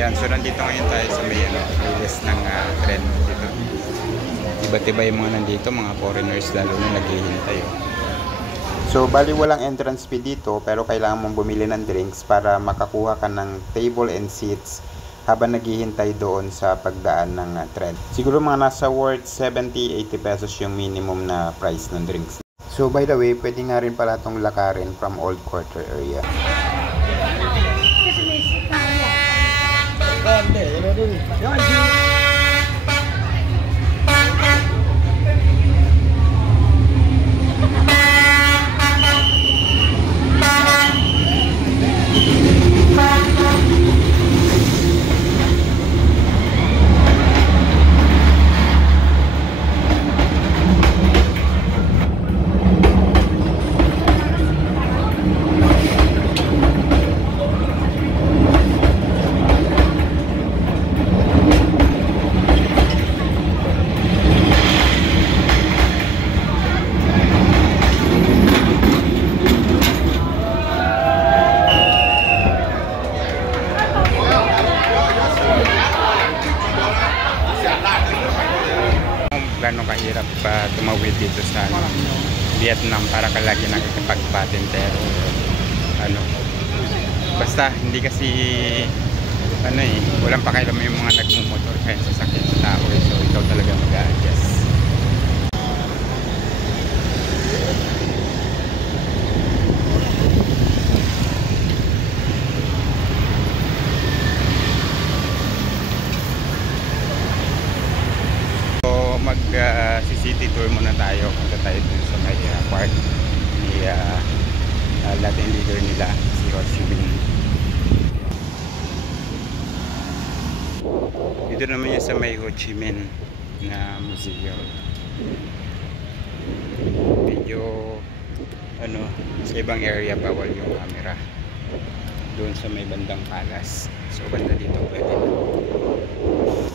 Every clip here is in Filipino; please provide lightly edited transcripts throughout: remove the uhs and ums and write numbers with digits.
Yan, so nandito ngayon tayo sa may release ng tren dito. Iba't iba yung mga nandito, mga foreigners lalo na naghihintay. So bali walang entrance fee dito, pero kailangan mong bumili ng drinks para makakuha ka ng table and seats habang naghihintay doon sa pagdaan ng tren. Siguro mga nasa worth 70-80 pesos yung minimum na price ng drinks. So by the way, pwede nga rin pala itong lakarin from Old Quarter area. Gano'ng kahirap tumawid dito sa Vietnam para ka lagi nakikipagpatintero. Basta hindi kasi walang pakialam yung mga nagmumotor kaya sasakyan sa tao, so ikaw talaga mag-a-adjust. City tour muna tayo. Punta tayo dun sa may park ni Latin leader nila, si Ho Chi Minh. Dito naman yung sa may Ho Chi Minh na museum. Medyo sa ibang area bawal yung camera. Doon sa may bandang palace. So banda dito pwede na.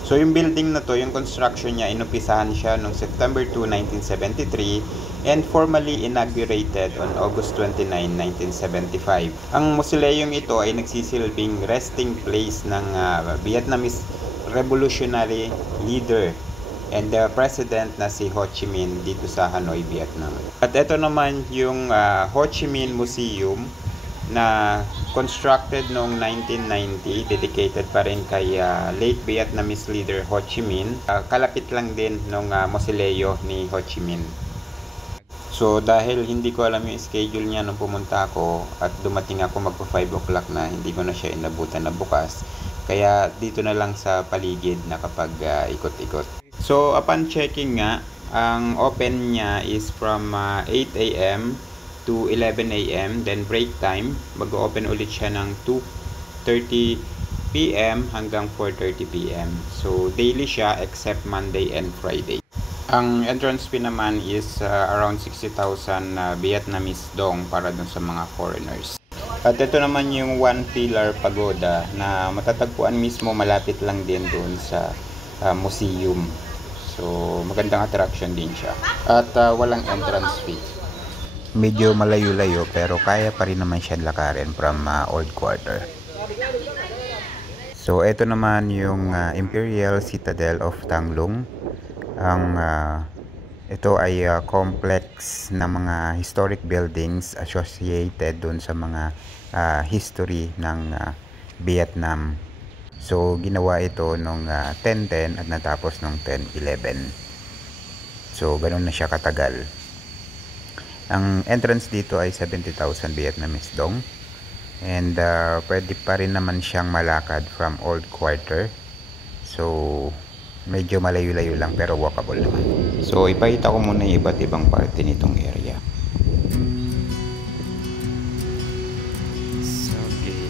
So yung building na to, yung construction niya, inumpisahan siya noong September 2, 1973 and formally inaugurated on August 29, 1975. Ang mausoleum ito ay nagsisilbing resting place ng Vietnamese revolutionary leader and the president na si Ho Chi Minh dito sa Hanoi, Vietnam. At ito naman yung Ho Chi Minh Museum na constructed noong 1990, dedicated pa rin kay late Vietnamese leader Ho Chi Minh. Kalapit lang din nung mausoleo ni Ho Chi Minh. So dahil hindi ko alam yung schedule niya nung pumunta ako at dumating ako magpa 5 o'clock na, hindi ko na siya inabutan na bukas. Kaya dito na lang sa paligid na kapag ikot-ikot. So upon checking nga, ang open niya is from 8 AM to 11 AM, then break time, mag-open ulit siya ng 2:30 PM hanggang 4:30 PM. So daily siya except Monday and Friday. Ang entrance fee naman is around 60,000 Vietnamese dong para dun sa mga foreigners. At ito naman yung One Pillar Pagoda na matatagpuan mismo malapit lang din dun sa museum. So magandang attraction din siya. At walang entrance fee. Medyo malayo-layo pero kaya pa rin naman siya lakarin from Old Quarter. So ito naman yung Imperial Citadel of Thang Lung. Ito ay complex na mga historic buildings associated dun sa mga history ng Vietnam. So ginawa ito nung 1010 at natapos nung 1011. So ganun na siya katagal. Ang entrance dito ay 70,000 Vietnamese dong. And pwede pa rin naman siyang malakad from Old Quarter. So medyo malayo-layo lang pero walkable naman. So ipakita ko muna yung iba't ibang parte nitong area. So, okay.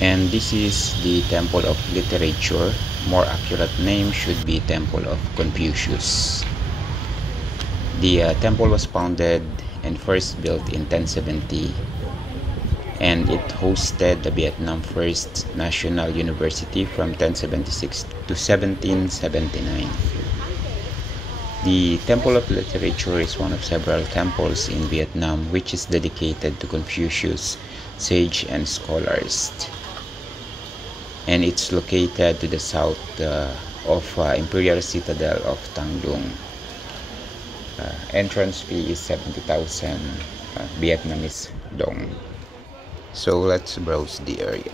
And this is the Temple of Literature. More accurate name should be Temple of Confucius. The temple was founded and first built in 1070, and it hosted the Vietnam First National University from 1076 to 1779. The Temple of Literature is one of several temples in Vietnam which is dedicated to Confucius, sage and scholars. And it's located to the south of Imperial Citadel of Tăng Dung. Entrance fee is 70,000 Vietnamese dong. So let's browse the area.